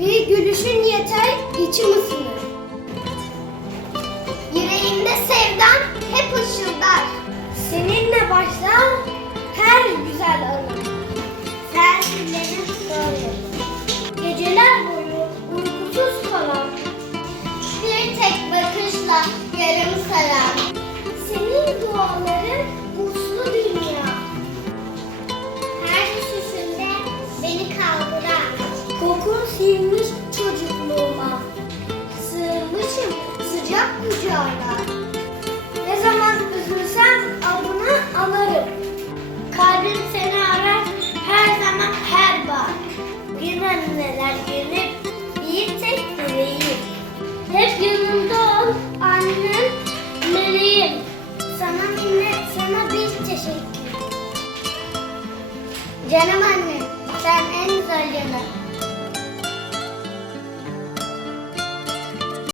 Bir gülüşün yeter, içim ısınır. Yüreğimde sevdan hep ışıldar. Seninle başlar her güzel anı. Sensin benim sığınım. Geceler boyu uykusuz kalan, bir tek bakışla yarım saran. Senin duaların uslu dünya. Her düşüşünde beni kaldıran. Kokun silmiş çocukluğuma. Sığınmışım sıcak kucağına. Ne zaman üzülsem adını anarım. Kalbim seni arar her zaman her bağ. Bilmem neler gelir bir tek dileğim. Hep yanımda ol annem, meleğim. Sana minnet, sana bir teşekkür. Canım anne.